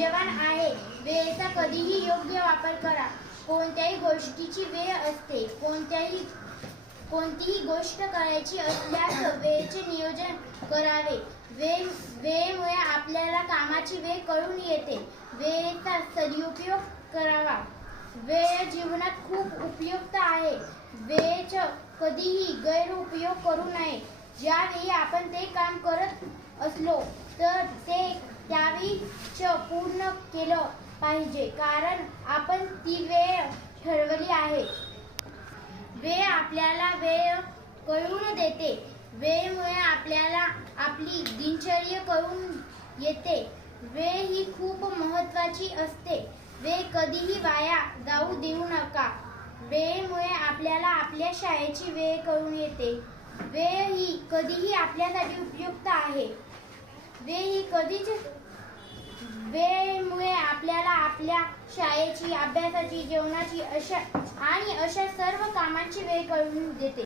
मूल्यवान आहे. वेळेचा कधीही योग्य वापर करा. कोणत्याही गोष्टीची वेळ असते. कोणत्याही कोणतीही गोष्ट करायची असल्यास वेळेचे नियोजन करावे. वेळ वेळेमुळे आपल्याला कामाची वेळ कळून येते. वेळेचा सदुपयोग करावा. वेळ जीवनात खूप उपयुक्त आहे. वेळेचा कधीही गैरउपयोग करू नये. ज्यावेळी आपण ते काम करत असलो त्यावेळीच पूर्ण केलं पाहिजे कारण आपण ती वेळ ठरवली आहे. वेळ आपल्याला वेळ कळून देते. वेळेमुळे आपल्याला आपली दिनचर्या कळून येते. वेळ ही खूप महत्वाची असते. वेळ कधीही वाया जाऊ देऊ नका. वेळेमुळे आपल्याला आपल्या शाळेची वेळ कळून येते. वेळ ही कधीही आपल्यासाठी उपयुक्त आहे. वेळ ही कधीच आपल्या शाळेची अभ्यासाची जेवणाची अशा आणि अशा सर्व कामांची वेळ कळून देते.